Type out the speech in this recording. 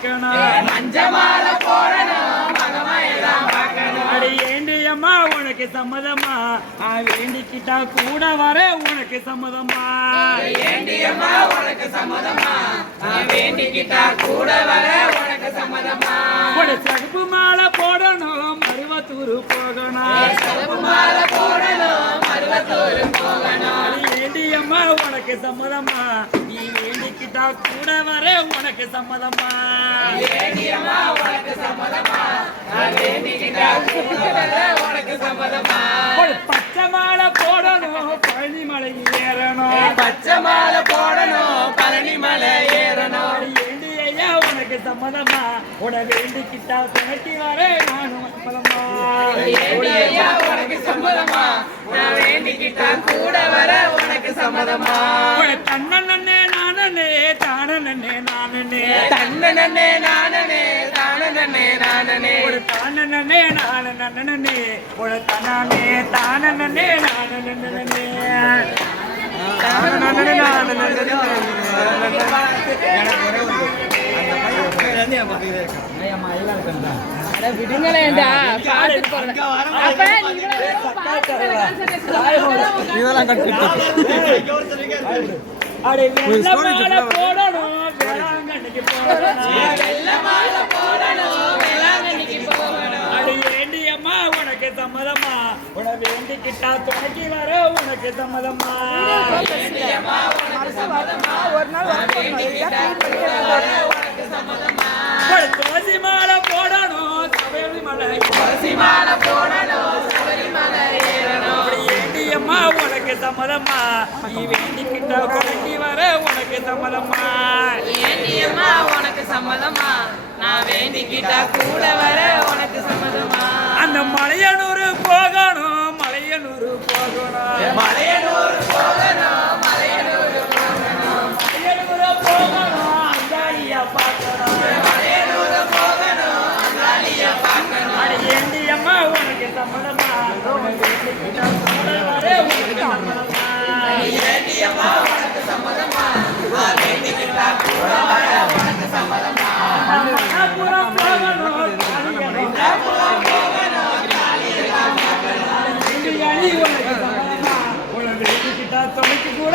பார்க்கணும் மஞ்ச மாலை போடணும். மகமாயதான் பார்க்கணும். அடி ஏண்டி அம்மா உனக்கு சம்மதமா? வேண்டிக்கிட்டா கூட வர உனக்கு சம்மதமா? ஏண்டியம்மா உனக்கு சம்மதமா? வேண்டிக்கிட்டா கூட வர உனக்கு சம்மதமா? ஒரு சகுப்பு மாலை போடணும் மருவத்தூர் போகணும். உனக்கு சம்மதமா நீ வேண்டிக்கிட்டா கூட வர உனக்கு சம்மதமா ஏண்டியம்மா உனக்கு சம்மதமா நான் வேண்டிக்கிட்டா கூட வர உனக்கு சம்மதமா ஒரு பச்சை மாலை போடணும் பழனி மலை ஏறணும். பச்சை மாலை போடணும் பழனி மலை ஏறணும். உனக்கு சம்மதமா உன வேண்டிக்கிட்டா துணட்டி வர நானும் சம்மதமா ஏண்டி ஐயா உனக்கு சம்மதமா நான் வேண்டிக்கிட்டா கூட வர உனக்கு சம்மதமா? ஒரு தன்னே நானே தானே நானே தன்னனே நானனே தானனே நானனே ஒரு தானே நானே ஒரு தனானே நானே விடுங்களேண்டா போறேன். அப்ப நீங்க இதெல்லாம் கட்டு அடே வெள்ள உனக்கு சம்மதமா உன வேண்டிக்கிட்டா துணைக்கு வர உனக்கு சம்மதமா ஒரு சம்மதமா நீ வேண்டிக்கிட்டா துணைக்கு வர உனக்கு சம்மதமா ஏண்டியம்மா உனக்கு சம்மதமா நான் வேண்டிக்கிட்டா கூட வர உனக்கு சம்மதமா அந்த மலையனூர் போகணும் மலையனூர் போகணும். மலையனூர் போகணும் மலையனூர் மலையனூர் போகணும் அங்காளியா பார்க்கணும். உனது கிட்டா தொலைக்கு கூட